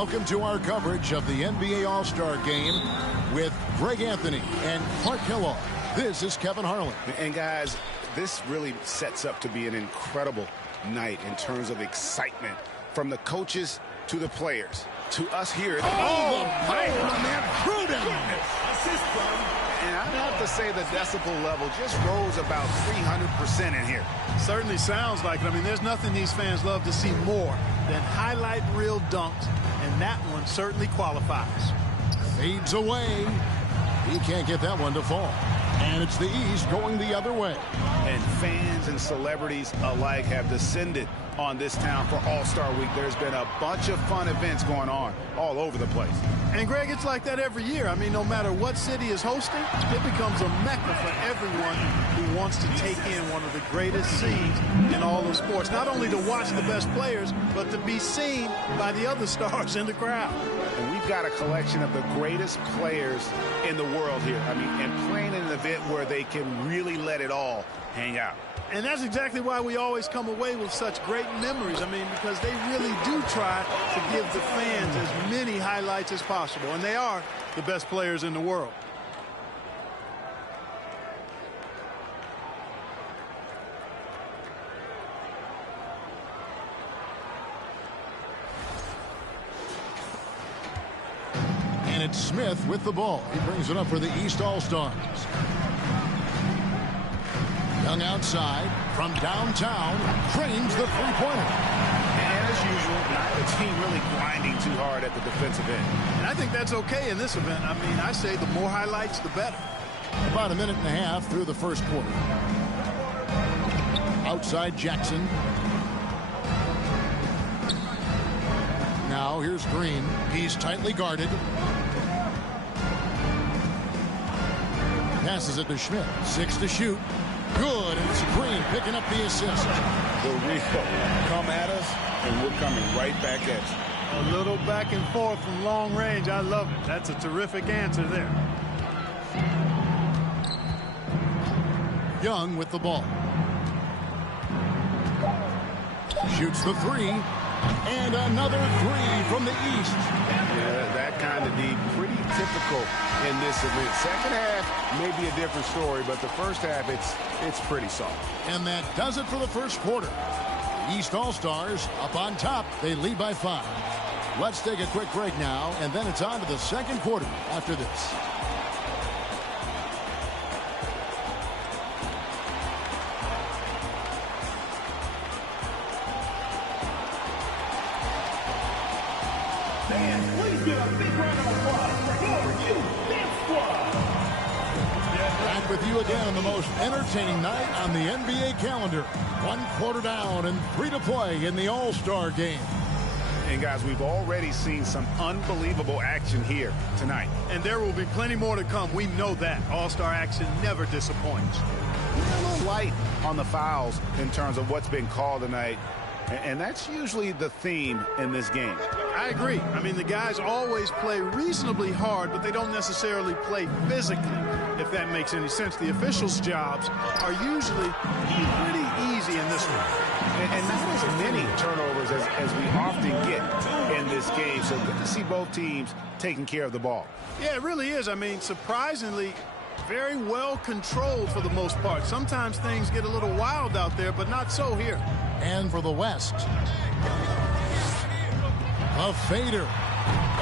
Welcome to our coverage of the NBA All-Star Game with Greg Anthony and Clark Kellogg. This is Kevin Harlan. And guys, this really sets up to be an incredible night in terms of excitement from the coaches to the players to us here. Oh, the power on that threw down. And I'd have to say the decibel level just rose about 300% in here. Certainly sounds like it. I mean, there's nothing these fans love to see more than highlight reel dunks, and that one certainly qualifies. Fades away. He can't get that one to fall. And it's the East going the other way. And fans and celebrities alike have descended on this town for All-Star Week. There's been a bunch of fun events going on all over the place. And, Greg, it's like that every year. I mean, no matter what city is hosting, it becomes a mecca for everyone who wants to take in one of the greatest scenes in all of sports. Not only to watch the best players, but to be seen by the other stars in the crowd. And we've got a collection of the greatest players in the world here. I mean, and playing in an event where they can really let it all hang out. And that's exactly why we always come away with such great memories. I mean, because they really do try to give the fans as many highlights as possible. And they are the best players in the world. And it's Smith with the ball. He brings it up for the East All-Stars. Young outside from downtown, frames the three-pointer. And as usual, the team really grinding too hard at the defensive end. And I think that's okay in this event. I mean, I say the more highlights, the better. About a minute and a half through the first quarter. Outside Jackson. Now here's Green. He's tightly guarded. Passes it to Schmidt. 6 to shoot. Good, and it's Green picking up the assist. The Rico come at us, and we're coming right back at you. A little back and forth from long range. I love it. That's a terrific answer there. Young with the ball. Shoots the three. And another three from the East. Yeah, that kind of deep, pretty typical in this event. Second half may be a different story, but the first half, it's pretty soft. And that does it for the first quarter. The East All-Stars up on top. They lead by 5. Let's take a quick break now, and then it's on to the second quarter after this. Please give a big round of applause for your Dance Squad. Back with you again on the most entertaining night on the NBA calendar. 1 quarter down and 3 to play in the All-Star Game. And guys, we've already seen some unbelievable action here tonight. And there will be plenty more to come. We know that. All-Star action never disappoints. We're a little light on the fouls in terms of what's been called tonight. And that's usually the theme in this game. I agree. I mean, the guys always play reasonably hard, but they don't necessarily play physically, if that makes any sense. The officials' jobs are usually pretty easy in this one. And not as many turnovers as we often get in this game. So good to see both teams taking care of the ball. Yeah, it really is. I mean, surprisingly, very well controlled for the most part. Sometimes things get a little wild out there, but not so here. And for the West, a fader.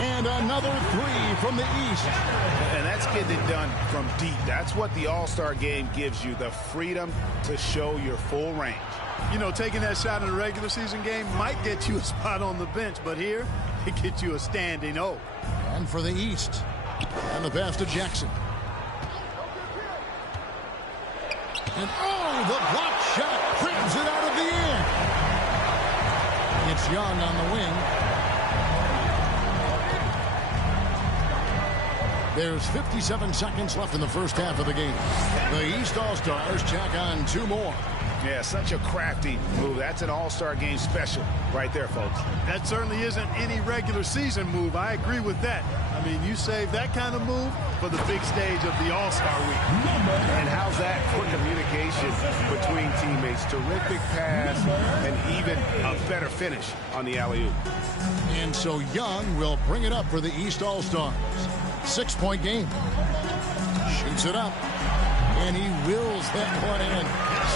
And another three from the East. And that's getting it done from deep. That's what the All-Star Game gives you, the freedom to show your full range. You know, taking that shot in a regular season game might get you a spot on the bench, but here, it gets you a standing O. And for the East, and the pass to Jackson. And oh, the block shot cribs it out of the air. It's Young on the wing. There's 57 seconds left in the first half of the game. The East All-Stars check on 2 more. Yeah, such a crafty move. That's an all-star game special right there, folks. That certainly isn't any regular season move. I agree with that. I mean, you save that kind of move for the big stage of the All-Star Week. And how's that for communication between teammates? Terrific pass and even a better finish on the alley-oop. And so Young will bring it up for the East All-Stars. 6-point game. Shoots it up. And he wills that one in,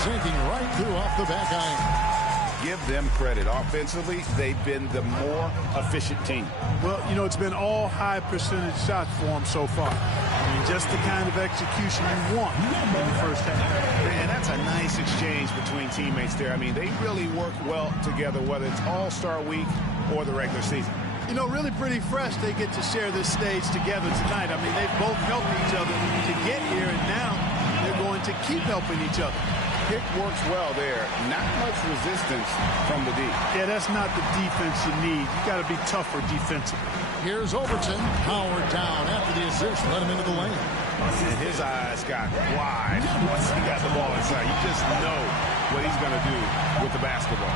sinking right through off the back iron. Give them credit. Offensively, they've been the more efficient team. Well, you know, it's been all high percentage shots for them so far. I mean, just the kind of execution you want in the first half. And that's a nice exchange between teammates there. I mean, they really work well together, whether it's All-Star Week or the regular season. You know, really pretty fresh they get to share this stage together tonight. I mean, they've both helped each other to get here, and now they're going to keep helping each other. Pick works well there. Not much resistance from the D. Yeah, that's not the defense you need. You got to be tougher defensively. Here's Overton. Howard down after the assist. Let him into the lane. And his eyes got wide once he got the ball inside. You just know what he's going to do with the basketball.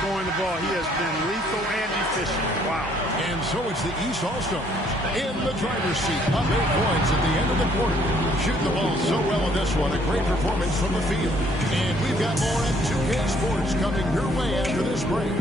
Scoring the ball, he has been lethal and efficient. Wow. And so it's the East All-Stars in the driver's seat. Up 8 points at the end of the quarter. Shooting the ball so well in this one. A great performance from the field. And we've got more at 2K Sports coming your way after this break.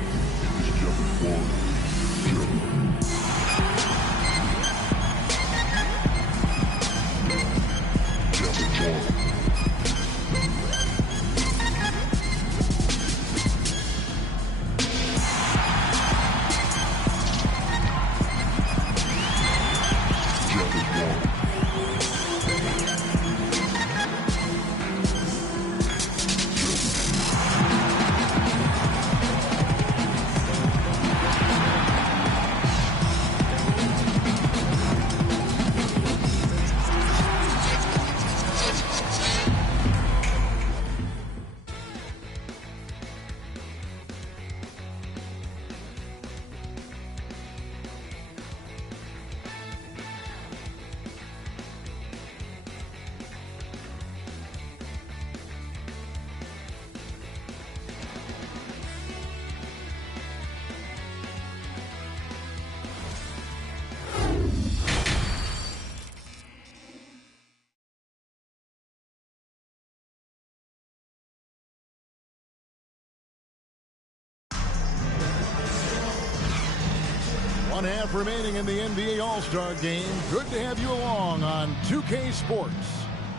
One half remaining in the NBA All-Star Game. Good to have you along on 2K Sports.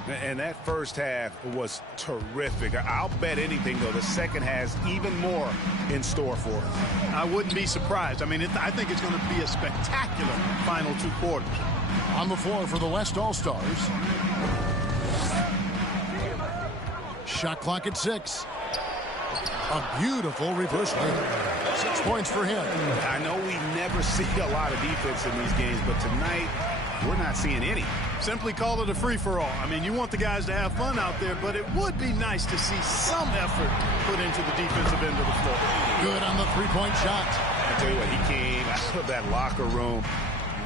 And that first half was terrific. I'll bet anything, though, the second has even more in store for it. I wouldn't be surprised. I mean, I think it's going to be a spectacular final 2 quarters. On the floor for the West All-Stars. Shot clock at 6. A beautiful reverse layup. 6 points for him. I know we never see a lot of defense in these games, but tonight we're not seeing any. Simply call it a free-for-all. I mean, you want the guys to have fun out there, but it would be nice to see some effort put into the defensive end of the floor. Good on the three-point shot. I tell you what, he came out of that locker room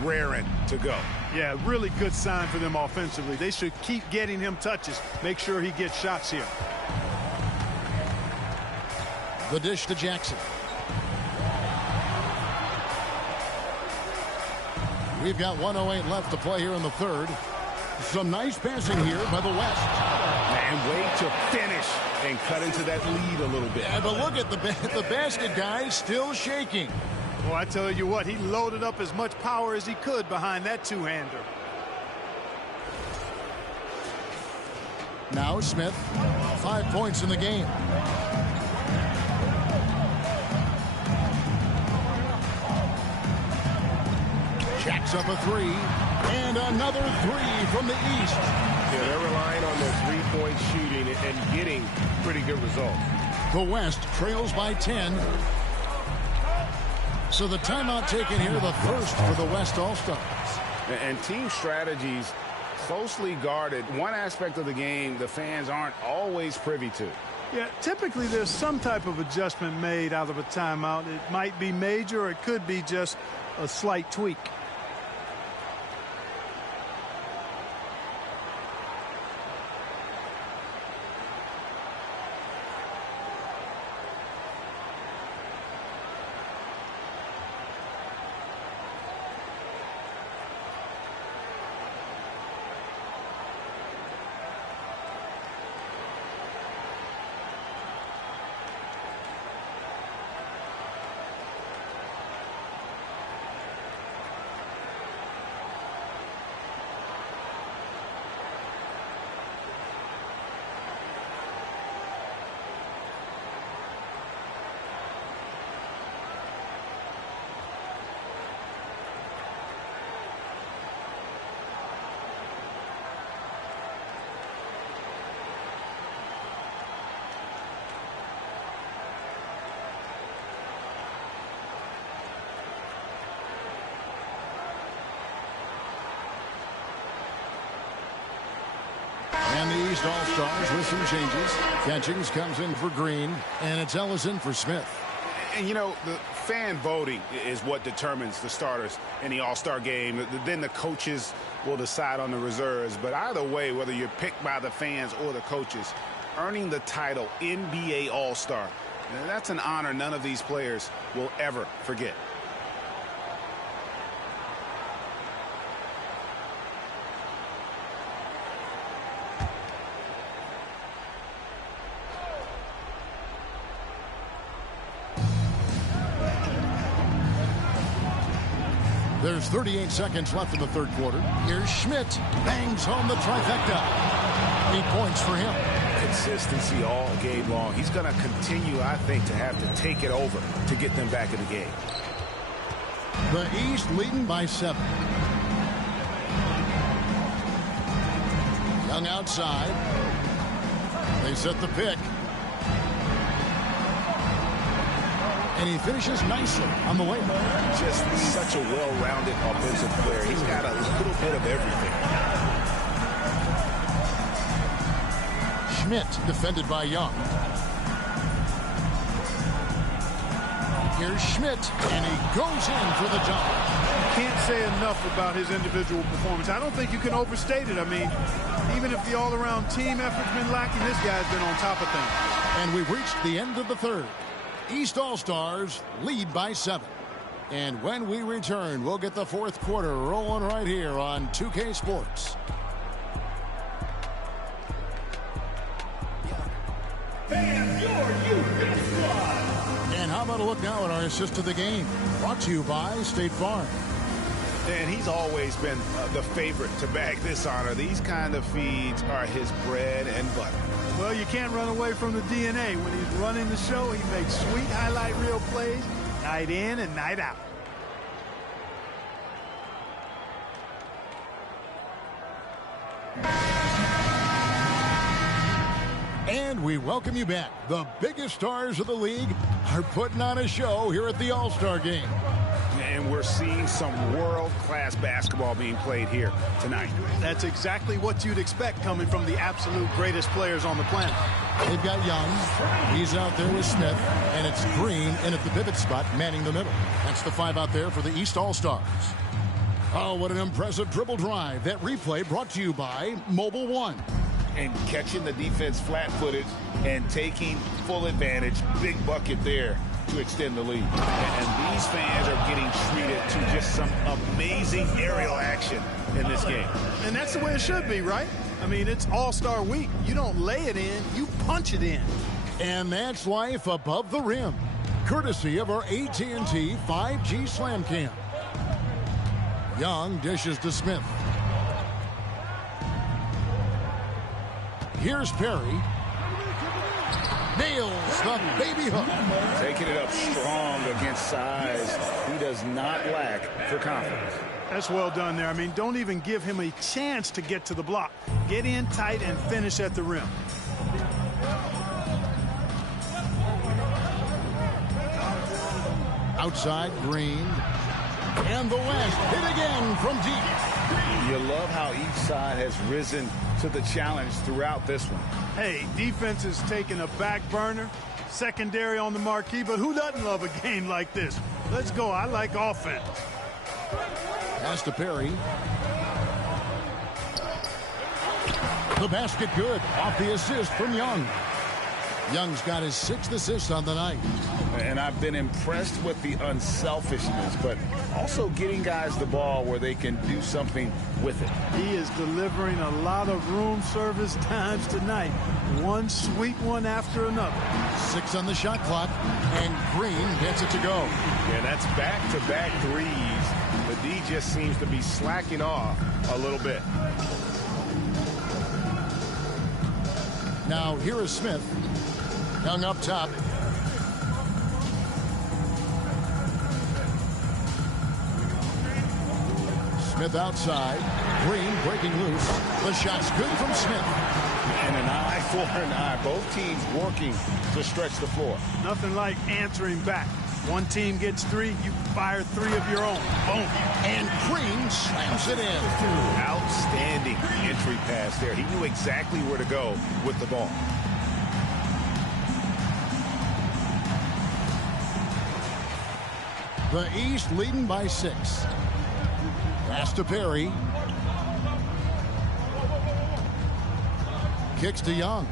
raring to go. Yeah, really good sign for them offensively. They should keep getting him touches. Make sure he gets shots here. The dish to Jackson. We've got 1:08 left to play here in the third. Some nice passing here by the West. And way to finish and cut into that lead a little bit. Yeah, but look at the basket guy still shaking. Well, I tell you what, he loaded up as much power as he could behind that two-hander. Now Smith, 5 points in the game. Jacks up a 3, and another 3 from the East. Yeah, they're relying on their three-point shooting and getting pretty good results. The West trails by 10. So the timeout taken here, the first for the West All-Stars. And team strategies closely guarded. One aspect of the game the fans aren't always privy to. Yeah, typically there's some type of adjustment made out of a timeout. It might be major, or it could be just a slight tweak. East All-Stars with some changes. Catchings comes in for Green, and it's Ellison for Smith. And, you know, the fan voting is what determines the starters in the All-Star game. Then the coaches will decide on the reserves. But either way, whether you're picked by the fans or the coaches, earning the title NBA All-Star, that's an honor none of these players will ever forget. There's 38 seconds left in the third quarter. Here's Schmidt. Bangs home the trifecta. 8 points for him. Consistency all game long. He's going to continue, I think, to have to take it over to get them back in the game. The East leading by 7. Young outside. They set the pick. And he finishes nicely on the way. Just such a well-rounded offensive player. He's got a little bit of everything. Schmidt defended by Young. Here's Schmidt, and he goes in for the jump. Can't say enough about his individual performance. I don't think you can overstate it. I mean, even if the all-around team effort's been lacking, this guy's been on top of things. And we've reached the end of the third. East All-Stars lead by 7. And when we return, we'll get the fourth quarter rolling right here on 2K Sports. And how about a look now at our assist of the game? Brought to you by State Farm. And he's always been the favorite to bag this honor. These kind of feeds are his bread and butter. Well, you can't run away from the DNA. When he's running the show, he makes sweet highlight reel plays night in and night out. And we welcome you back. The biggest stars of the league are putting on a show here at the All-Star Game. And we're seeing some world-class basketball being played here tonight. That's exactly what you'd expect coming from the absolute greatest players on the planet. They've got Young. He's out there with Smith. And it's Green in at the pivot spot, manning the middle. That's the 5 out there for the East All-Stars. Oh, what an impressive dribble drive. That replay brought to you by Mobile One. And catching the defense flat-footed and taking full advantage. Big bucket there to extend the lead. And these fans are getting treated to just some amazing aerial action in this game. And that's the way it should be, right? I mean, it's All-Star Week. You don't lay it in, you punch it in. And that's life above the rim. Courtesy of our AT&T 5G Slam Cam. Young dishes to Smith. Here's Perry. Nails the baby hook. Taking it up strong against size. He does not lack for confidence. That's well done there. I mean, don't even give him a chance to get to the block. Get in tight and finish at the rim. Outside, Green. And the West hit again from deep. You love how each side has risen to the challenge throughout this one. Hey, defense is taking a back burner, secondary on the marquee, but who doesn't love a game like this? Let's go. I like offense. Pass to Perry. The basket good off the assist from Young. Young's got his 6th assist on the night. And I've been impressed with the unselfishness, but also getting guys the ball where they can do something with it. He is delivering a lot of room service times tonight. One sweet one after another. 6 on the shot clock, and Green gets it to go. Yeah, that's back-to-back threes. The D just seems to be slacking off a little bit. Now here is Smith. Young up top. Smith outside. Green breaking loose. The shot's good from Smith. And an eye for an eye. Both teams working to stretch the floor. Nothing like answering back. One team gets 3, you fire 3 of your own. Boom. And Green slams it in. Outstanding entry pass there. He knew exactly where to go with the ball. The East leading by 6. Pass to Perry. Kicks to Young.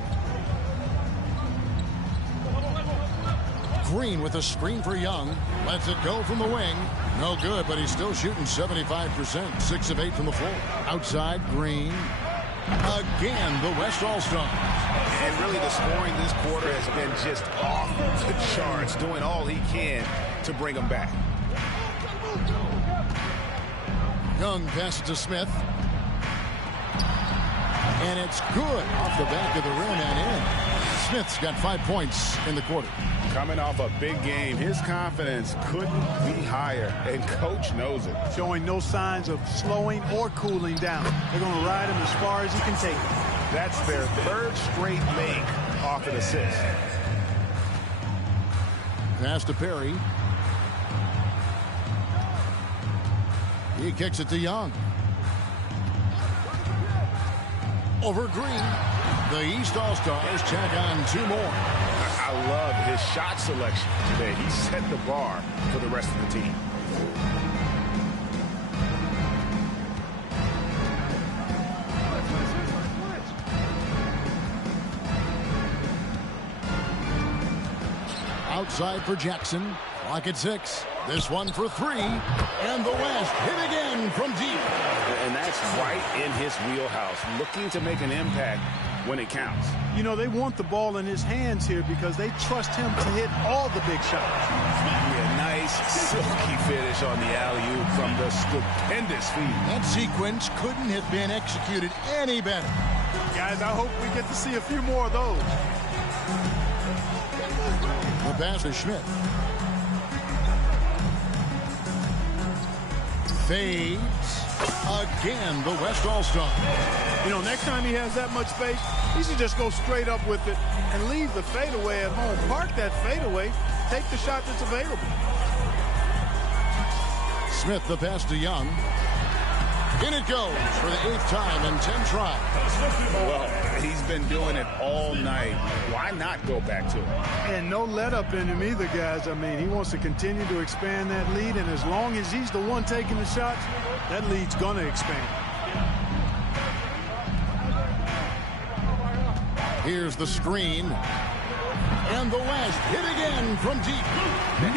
Green with a screen for Young. Lets it go from the wing. No good, but he's still shooting 75%. 6 of 8 from the floor. Outside, Green. Again, the West All-Stars. And really the scoring this quarter has been just off the charts, doing all he can to bring them back. Young passes to Smith. And it's good off the back of the rim and in. Smith's got 5 points in the quarter. Coming off a big game, his confidence couldn't be higher, and coach knows it. Showing no signs of slowing or cooling down. They're going to ride him as far as he can take it. That's their 3rd straight make off an assist. Pass to Perry. He kicks it to Young. Over Green. The East All-Stars tack on 2 more. I love his shot selection today. He set the bar for the rest of the team. Outside for Jackson. Clock at 6. This one for 3. And the West hit again from deep. And that's right in his wheelhouse, looking to make an impact when it counts. You know, they want the ball in his hands here because they trust him to hit all the big shots. Yeah, nice, silky finish on the alley-oop from the stupendous feed. That sequence couldn't have been executed any better. Guys, I hope we get to see a few more of those. The pass to Schmidt. Fades. Again, the West All-Star. You know, next time he has that much space, he should just go straight up with it and leave the fadeaway at home. Park that fadeaway. Take the shot that's available. Smith, the pass to Young. In it goes for the 8th time in 10 tries. Well, he's been doing it all night. Why not go back to it? And no let up in him either, guys. I mean, he wants to continue to expand that lead, and as long as he's the one taking the shots, that lead's going to expand. Here's the screen. And the West hit again from deep.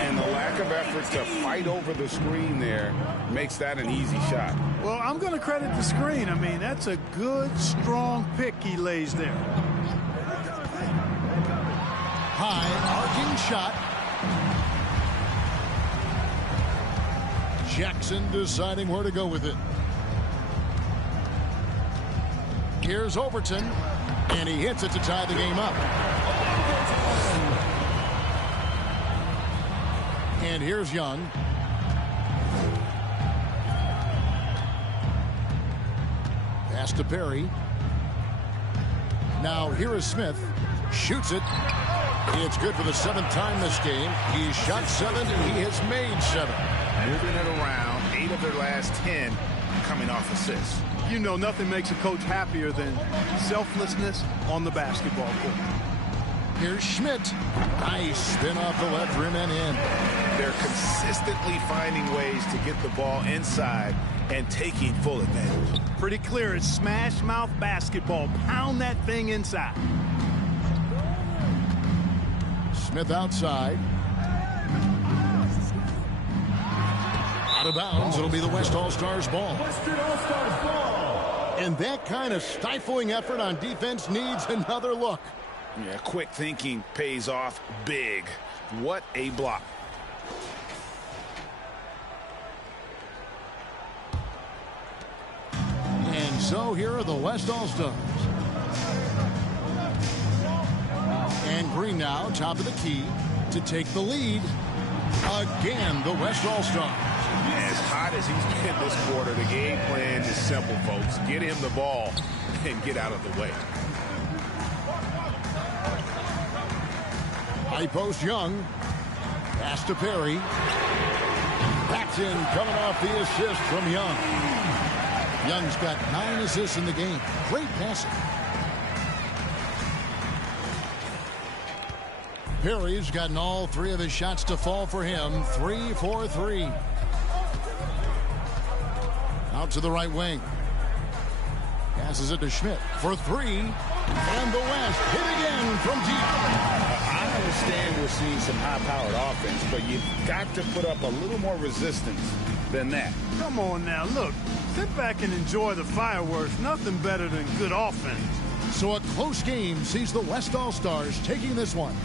And the lack of effort to fight over the screen there makes that an easy shot. Well, I'm going to credit the screen. I mean, that's a good, strong pick he lays there. High arcing shot. Jackson deciding where to go with it. Here's Overton. And he hits it to tie the game up. And here's Young. Pass to Perry. Now here is Smith. Shoots it. It's good for the 7th time this game. He's shot 7 and he has made 7. Moving it around. 8 of their last 10 coming off assists. You know, nothing makes a coach happier than selflessness on the basketball court. Here's Schmidt. Nice spin off the left rim and in. They're consistently finding ways to get the ball inside and taking full advantage. Pretty clear. It's smash mouth basketball. Pound that thing inside. Smith outside. Out of bounds. It'll be the West All-Stars ball. Western All-Stars ball. And that kind of stifling effort on defense needs another look. Yeah, quick thinking pays off big. What a block. And so here are the West All-Stars. And Green now, top of the key, to take the lead. Again, the West All-Stars. As hot as he's been this quarter, the game plan is simple, folks. Get him the ball and get out of the way. High post Young. Pass to Perry. That's in, coming off the assist from Young. Young's got 9 assists in the game. Great passing. Perry's gotten all 3 of his shots to fall for him. 3 for 3. Out to the right wing. Passes it to Schmidt for 3. And the West hit again from deep. I understand we're seeing some high-powered offense, but you've got to put up a little more resistance than that. Come on now, look. Sit back and enjoy the fireworks. Nothing better than good offense. So a close game sees the West All-Stars taking this one.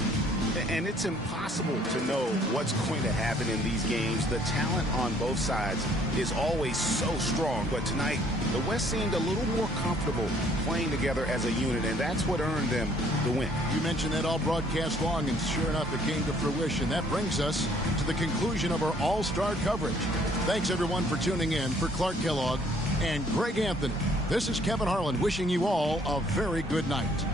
And it's impossible to know what's going to happen in these games. The talent on both sides is always so strong. But tonight, the West seemed a little more comfortable playing together as a unit, and that's what earned them the win. You mentioned that all broadcast long, and sure enough, it came to fruition. That brings us to the conclusion of our All-Star coverage. Thanks, everyone, for tuning in. For Clark Kellogg and Greg Anthony, this is Kevin Harlan wishing you all a very good night.